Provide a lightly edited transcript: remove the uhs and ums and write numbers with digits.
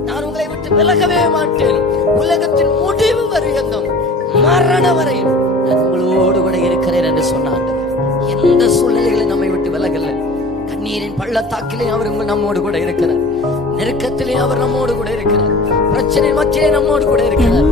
நான் உங்களை விட்டு விலகவே மாட்டேன். உலகத்தின் முடிவு வரையும், மரண வரையும் நான் உங்களோடு கூட இருக்கிறேன் என்று சொன்னார். எந்த சூழ்நிலைகளை நம்மை விட்டு விலகல. கண்ணீரின் பள்ளத்தாக்கிலே அவர் நம்மோடு கூட இருக்கிறார். நெருக்கத்திலே அவர் நம்மோடு கூட இருக்கிறார். பிரச்சனை மத்தியிலே நம்மோடு கூட இருக்கிறார்.